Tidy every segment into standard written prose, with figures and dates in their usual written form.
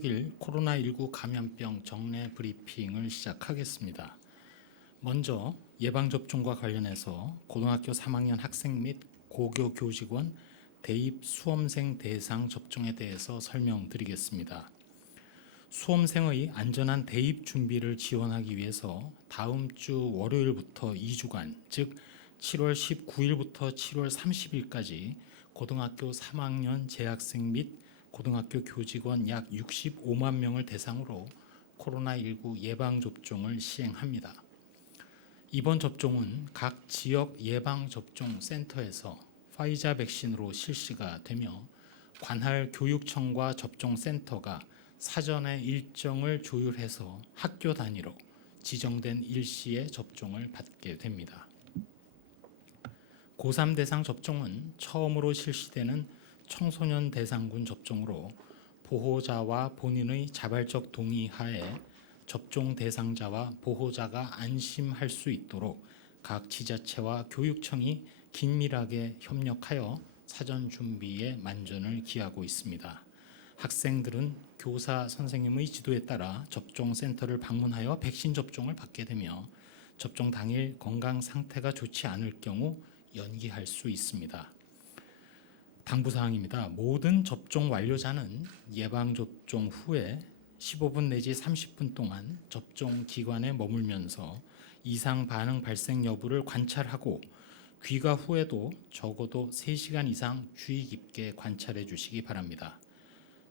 6일 코로나19 감염병 정례 브리핑을 시작하겠습니다. 먼저 예방접종과 관련해서 고등학교 3학년 학생 및 고교 교직원 대입 수험생 대상 접종에 대해서 설명드리겠습니다. 수험생의 안전한 대입 준비를 지원하기 위해서 다음 주 월요일부터 2주간, 즉 7월 19일부터 7월 30일까지 고등학교 3학년 재학생 및 고등학교 교직원 약 65만 명을 대상으로 코로나19 예방접종을 시행합니다. 이번 접종은 각 지역 예방접종센터에서 화이자 백신으로 실시가 되며 관할 교육청과 접종센터가 사전에 일정을 조율해서 학교 단위로 지정된 일시에 접종을 받게 됩니다. 고3 대상 접종은 처음으로 실시되는 청소년 대상군 접종으로 보호자와 본인의 자발적 동의 하에 접종 대상자와 보호자가 안심할 수 있도록 각 지자체와 교육청이 긴밀하게 협력하여 사전 준비에 만전을 기하고 있습니다. 학생들은 교사 선생님의 지도에 따라 접종센터를 방문하여 백신 접종을 받게 되며 접종 당일 건강 상태가 좋지 않을 경우 연기할 수 있습니다. 당부사항입니다. 모든 접종 완료자는 예방접종 후에 15분 내지 30분 동안 접종 기관에 머물면서 이상 반응 발생 여부를 관찰하고 귀가 후에도 적어도 3시간 이상 주의 깊게 관찰해 주시기 바랍니다.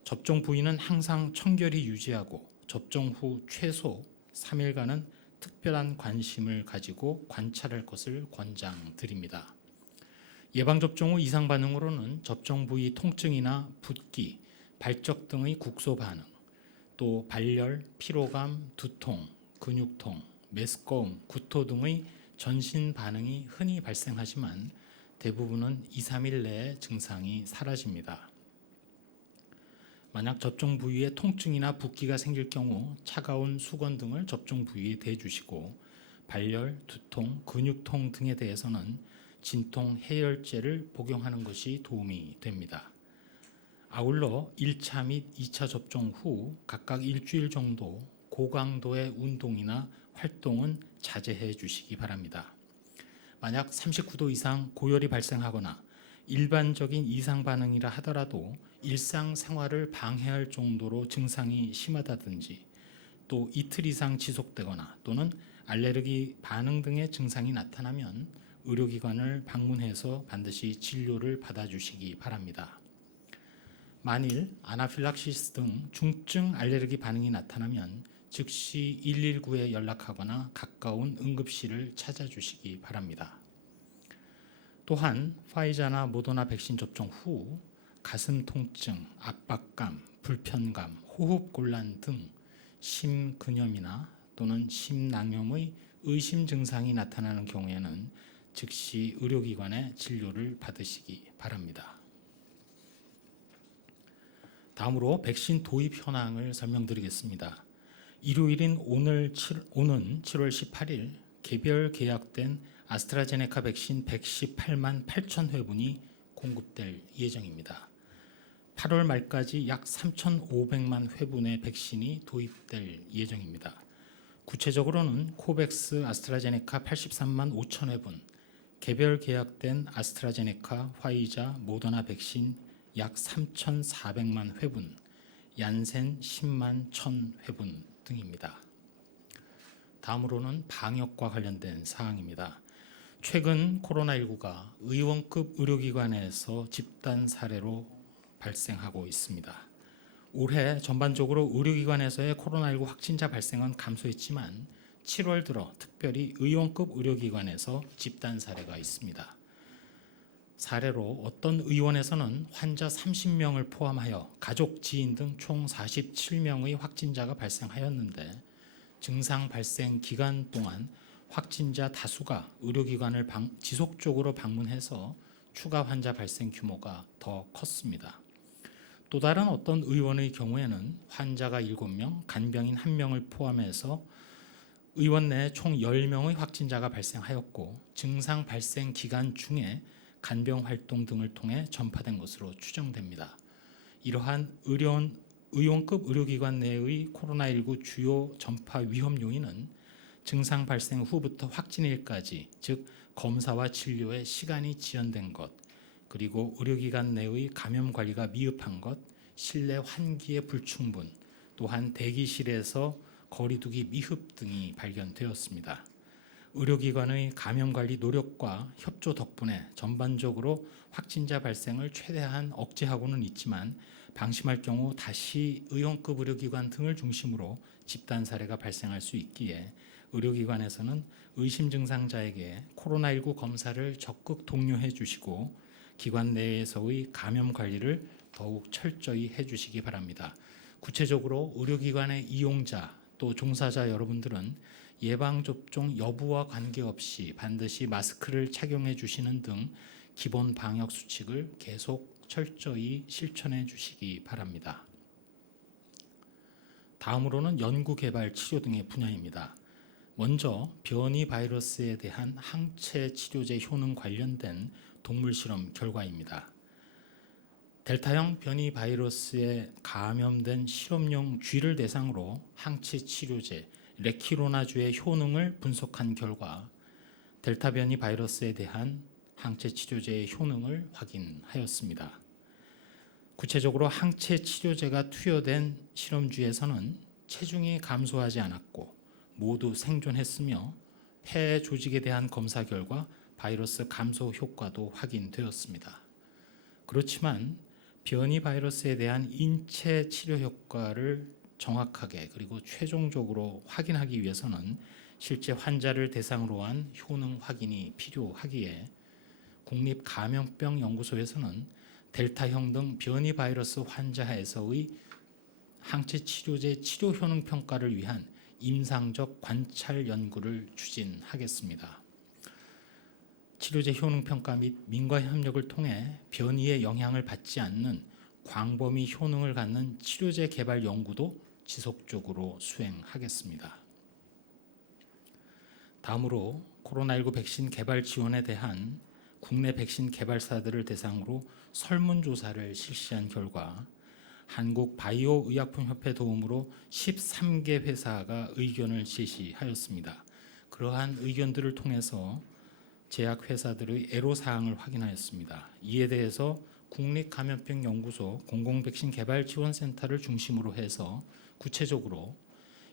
접종 부위는 항상 청결히 유지하고 접종 후 최소 3일간은 특별한 관심을 가지고 관찰할 것을 권장드립니다. 예방접종 후 이상 반응으로는 접종 부위 통증이나 붓기, 발적 등의 국소 반응, 또 발열, 피로감, 두통, 근육통, 메스꺼움, 구토 등의 전신 반응이 흔히 발생하지만 대부분은 2, 3일 내에 증상이 사라집니다. 만약 접종 부위에 통증이나 붓기가 생길 경우 차가운 수건 등을 접종 부위에 대주시고 발열, 두통, 근육통 등에 대해서는 진통 해열제를 복용하는 것이 도움이 됩니다. 아울러 1차 및 2차 접종 후 각각 일주일 정도 고강도의 운동이나 활동은 자제해 주시기 바랍니다. 만약 39도 이상 고열이 발생하거나 일반적인 이상 반응이라 하더라도 일상생활을 방해할 정도로 증상이 심하다든지 또 이틀 이상 지속되거나 또는 알레르기 반응 등의 증상이 나타나면 의료기관을 방문해서 반드시 진료를 받아주시기 바랍니다. 만일 아나필락시스 등 중증 알레르기 반응이 나타나면 즉시 119에 연락하거나 가까운 응급실을 찾아주시기 바랍니다. 또한 파이자나 모더나 백신 접종 후 가슴 통증, 압박감, 불편감, 호흡곤란 등 심근염이나 또는 심낭염의 의심 증상이 나타나는 경우에는 즉시 의료기관의 진료를 받으시기 바랍니다. 다음으로 백신 도입 현황을 설명드리겠습니다. 일요일인 오는 7월 18일 개별 계약된 아스트라제네카 백신 118만 8천 회분이 공급될 예정입니다. 8월 말까지 약 3,500만 회분의 백신이 도입될 예정입니다. 구체적으로는 코백스 아스트라제네카 83만 5천 회분, 개별 계약된 아스트라제네카, 화이자, 모더나 백신 약 3,400만 회분, 얀센 10만 1,000 회분 등입니다. 다음으로는 방역과 관련된 사항입니다. 최근 코로나19가 의원급 의료기관에서 집단 사례로 발생하고 있습니다. 올해 전반적으로 의료기관에서의 코로나19 확진자 발생은 감소했지만 7월 들어 특별히 의원급 의료기관에서 집단 사례가 있습니다. 사례로 어떤 의원에서는 환자 30명을 포함하여 가족, 지인 등 총 47명의 확진자가 발생하였는데 증상 발생 기간 동안 확진자 다수가 의료기관을 지속적으로 방문해서 추가 환자 발생 규모가 더 컸습니다. 또 다른 어떤 의원의 경우에는 환자가 7명, 간병인 1명을 포함해서 의원 내 총 10명의 확진자가 발생하였고 증상 발생 기간 중에 간병 활동 등을 통해 전파된 것으로 추정됩니다. 이러한 의원급 의료기관 내의 코로나19 주요 전파 위험 요인은 증상 발생 후부터 확진일까지, 즉 검사와 진료에 시간이 지연된 것, 그리고 의료기관 내의 감염 관리가 미흡한 것, 실내 환기의 불충분, 또한 대기실에서 거리두기 미흡 등이 발견되었습니다. 의료기관의 감염관리 노력과 협조 덕분에 전반적으로 확진자 발생을 최대한 억제하고는 있지만 방심할 경우 다시 의원급 의료기관 등을 중심으로 집단 사례가 발생할 수 있기에 의료기관에서는 의심 증상자에게 코로나19 검사를 적극 독려해 주시고 기관 내에서의 감염 관리를 더욱 철저히 해주시기 바랍니다. 구체적으로 의료기관의 이용자 또 종사자 여러분들은 예방접종 여부와 관계없이 반드시 마스크를 착용해 주시는 등 기본 방역 수칙을 계속 철저히 실천해 주시기 바랍니다. 다음으로는 연구 개발 치료 등의 분야입니다. 먼저 변이 바이러스에 대한 항체 치료제 효능 관련된 동물 실험 결과입니다. 델타형 변이 바이러스에 감염된 실험용 쥐를 대상으로 항체 치료제 레키로나주의 효능을 분석한 결과 델타 변이 바이러스에 대한 항체 치료제의 효능을 확인하였습니다. 구체적으로 항체 치료제가 투여된 실험쥐에서는 체중이 감소하지 않았고 모두 생존했으며 폐 조직에 대한 검사 결과 바이러스 감소 효과도 확인되었습니다. 그렇지만 변이 바이러스에 대한 인체 치료 효과를 정확하게 그리고 최종적으로 확인하기 위해서는 실제 환자를 대상으로 한 효능 확인이 필요하기에 국립감염병연구소에서는 델타형 등 변이 바이러스 환자에서의 항체 치료제 치료 효능 평가를 위한 임상적 관찰 연구를 추진하겠습니다. 치료제 효능 평가 및 민과 협력을 통해 변이의 영향을 받지 않는 광범위 효능을 갖는 치료제 개발 연구도 지속적으로 수행하겠습니다. 다음으로 코로나19 백신 개발 지원에 대한 국내 백신 개발사들을 대상으로 설문조사를 실시한 결과 한국바이오의약품협회 도움으로 13개 회사가 의견을 제시하였습니다. 그러한 의견들을 통해서 제약회사들의 애로사항을 확인하였습니다. 이에 대해서 국립감염병연구소 공공백신개발지원센터를 중심으로 해서 구체적으로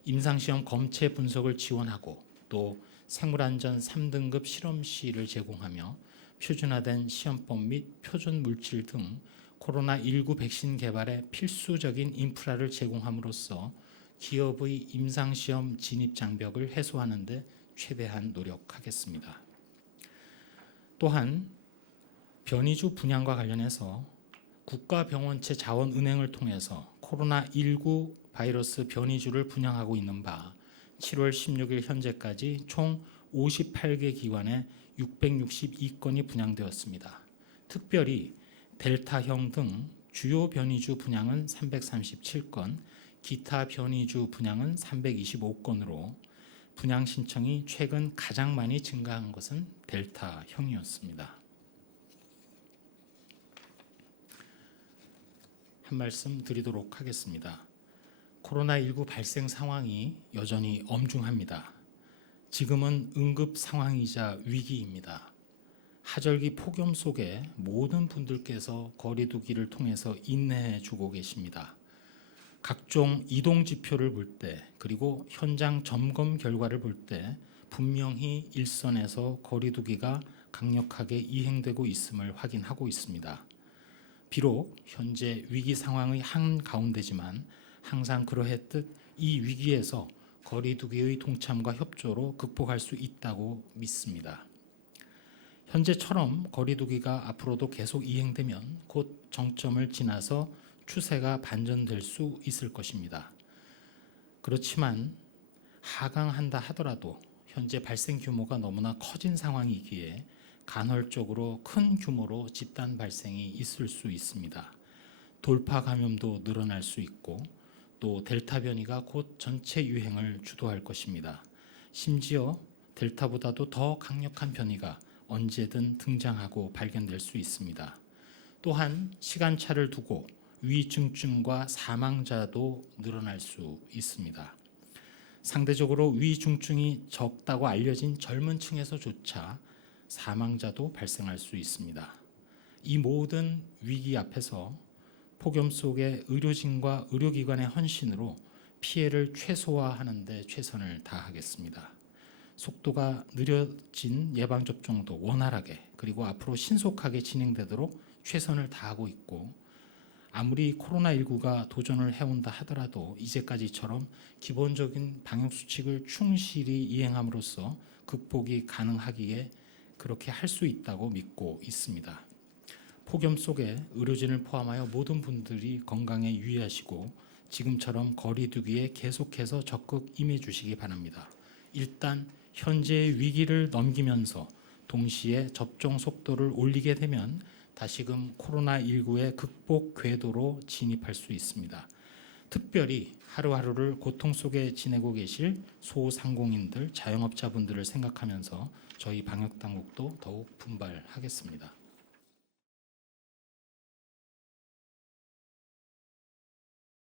임상시험 검체 분석을 지원하고 또 생물안전 3등급 실험실을 제공하며 표준화된 시험법 및 표준 물질 등 코로나19 백신 개발에 필수적인 인프라를 제공함으로써 기업의 임상시험 진입 장벽을 해소하는 데 최대한 노력하겠습니다. 또한 변이주 분양과 관련해서 국가병원체 자원은행을 통해서 코로나19 바이러스 변이주를 분양하고 있는 바 7월 16일 현재까지 총 58개 기관에 662건이 분양되었습니다. 특별히 델타형 등 주요 변이주 분양은 337건, 기타 변이주 분양은 325건으로 분양 신청이 최근 가장 많이 증가한 것은 델타형이었습니다. 한 말씀 드리도록 하겠습니다. 코로나19 발생 상황이 여전히 엄중합니다. 지금은 응급 상황이자 위기입니다. 하절기 폭염 속에 모든 분들께서 거리두기를 통해서 인내해 주고 계십니다. 각종 이동 지표를 볼 때 그리고 현장 점검 결과를 볼 때 분명히 일선에서 거리두기가 강력하게 이행되고 있음을 확인하고 있습니다. 비록 현재 위기 상황의 한가운데지만 항상 그러했듯 이 위기에서 거리두기의 동참과 협조로 극복할 수 있다고 믿습니다. 현재처럼 거리두기가 앞으로도 계속 이행되면 곧 정점을 지나서 추세가 반전될 수 있을 것입니다. 그렇지만 하강한다 하더라도 현재 발생 규모가 너무나 커진 상황이기에 간헐적으로 큰 규모로 집단 발생이 있을 수 있습니다. 돌파 감염도 늘어날 수 있고 또 델타 변이가 곧 전체 유행을 주도할 것입니다. 심지어 델타보다도 더 강력한 변이가 언제든 등장하고 발견될 수 있습니다. 또한 시간차를 두고 위중증과 사망자도 늘어날 수 있습니다. 상대적으로 위중증이 적다고 알려진 젊은 층에서조차 사망자도 발생할 수 있습니다. 이 모든 위기 앞에서 폭염 속의 의료진과 의료기관의 헌신으로 피해를 최소화하는 데 최선을 다하겠습니다. 속도가 느려진 예방접종도 원활하게 그리고 앞으로 신속하게 진행되도록 최선을 다하고 있고, 아무리 코로나19가 도전을 해온다 하더라도 이제까지처럼 기본적인 방역수칙을 충실히 이행함으로써 극복이 가능하기에 그렇게 할 수 있다고 믿고 있습니다. 폭염 속에 의료진을 포함하여 모든 분들이 건강에 유의하시고 지금처럼 거리 두기에 계속해서 적극 임해 주시기 바랍니다. 일단 현재의 위기를 넘기면서 동시에 접종 속도를 올리게 되면 다시금 코로나19의 극복 궤도로 진입할 수 있습니다. 특별히 하루하루를 고통 속에 지내고 계실 소상공인들, 자영업자분들을 생각하면서 저희 방역당국도 더욱 분발하겠습니다.